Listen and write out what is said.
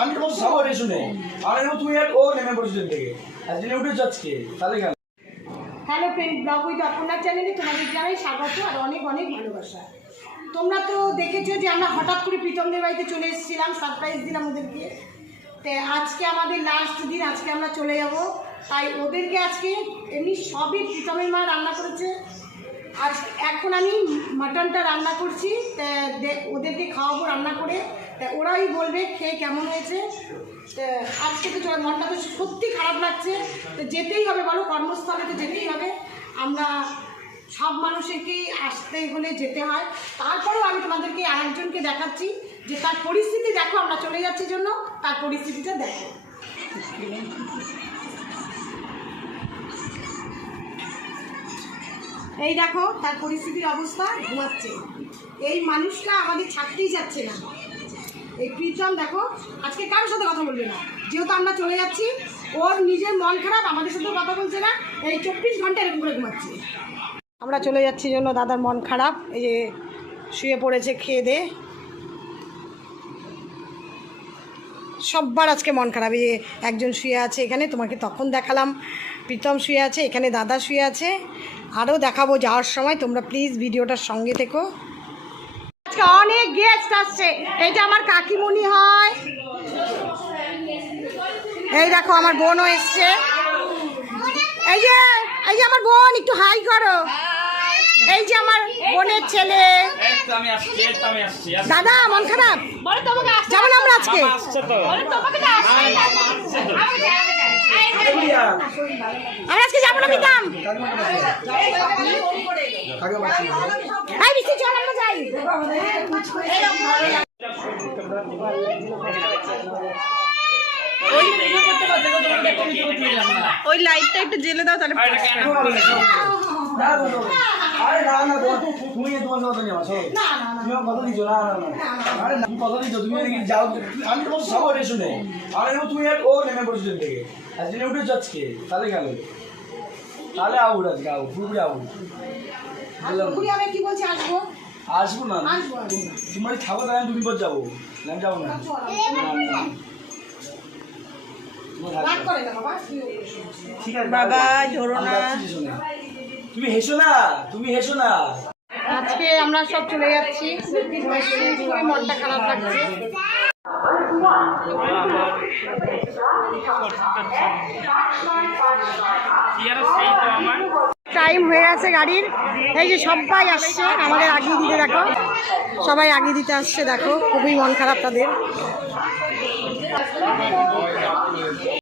আমি তোমার সবার শুনে তুমি আর ও নেমে থেকে। উঠেছ আজকে তাহলে কেন hello friend blog with Aparna চ্যানেলে তোমাদের জানাই স্বাগত আর অনেক অনেক ভালোবাসা। তোমরা তো দেখেছ যে আমরা হঠাৎ করে প্রীতমদের বাড়িতে চলে এসেছিলাম সারপ্রাইজ দিলাম ওদেরকে। তো আজকে আমাদের লাস্ট দিন, আজকে আমরা চলে যাব। তাই ওদেরকে আজকে এমনি সবই প্রীতমের মা রান্না করেছে। আজ এখন আমি মাটনটা রান্না করছি ওদেরকে খাওয়াবো রান্না করে। তা ওরাই বলবে খেয়ে কেমন হয়েছে। আজকে তো মনটা তো সত্যি খারাপ লাগছে। তো যেতেই হবে বলো, কর্মস্থলে তো যেতেই হবে। আমরা সব মানুষেরকেই আসতে হলে যেতে হয়। তারপরেও আমি তোমাদেরকে আরেকজনকে দেখাচ্ছি যে তার পরিস্থিতি দেখো, আমরা চলে যাচ্ছি জন্য। তার পরিস্থিতিটা দেখো। এই দেখো, তার পরিস্থিতির অবস্থা ঘুমাচ্ছে। এই মানুষটা আমাদের ছাড়তেই যাচ্ছে না। এই প্রীতম দেখো, আজকে কারোর সাথে কথা বলবে না। যেহেতু আমরা চলে যাচ্ছি ওর নিজের মন খারাপ, আমাদের সাথেও কথা বলছে না। এই চব্বিশ ঘণ্টা এরকম করে ঘুমাচ্ছে। আমরা চলে যাচ্ছি জন্য দাদার মন খারাপ, এই যে শুয়ে পড়েছে, খেয়ে দে। সব্বার আজকে মন খারাপ। এই একজন শুয়ে আছে এখানে, তোমাকে তখন দেখালাম। প্রীতম শুয়ে আছে, এখানে দাদা শুয়ে আছে। আরও দেখাবো যাওয়ার সময়, তোমরা প্লিজ ভিডিওটার সঙ্গে থেকো। আজকে অনেক গেস্ট আসছে। এইটা আমার কাকিমণি হয়। এই দেখো, আমার বোনও এসছে। এই যে এই যে আমার বোন, একটু হাই করো। এই যে আমার বোনের ছেলে। একটু আমি আসছি একটু আমি আসছি দাদা মন খারাপ? যাব না আমরা আজকে? আমরা আজকে যাব না পিতাম কাকে পাচ্ছি এই বৃষ্টি চল আমরা যাই। ওই লাইটটা একটু জেলে দাও তাহলে আরে না না তোমার তুমি তোমার কথা নিয়ে আসো তুমি আমার কথা দিছো না না না আরে তুমি কথা দিছো তুমি নাকি যাও আমি তোমার সবার শুনে আমার এরকম তুমি আর ও নেমে পড়েছিল থেকে আজকে উঠেছ আজকে তাহলে কেন তাহলে আউট আজকে আউট পুরোপুরি আউট আমি কি বলছি আসব আসব না। তোমার থাকো তাহলে তুমি পর যাব না, যাব না না, না, না। তুমি না বাবা ঠিক আছে বাবা, আমি ঝোরো না। তুমি হেসো না, তুমি হেসো না। আজকে আমরা সব চলে যাচ্ছি। খুবই মনটা খারাপ লাগছে। টাইম হয়ে আছে গাড়ির। এই যে সবাই আসছে, আমাদের আগিয়ে দিতে দেখো। সবাই আগিয়ে দিতে আসছে, দেখো। খুবই মন খারাপ তাদের।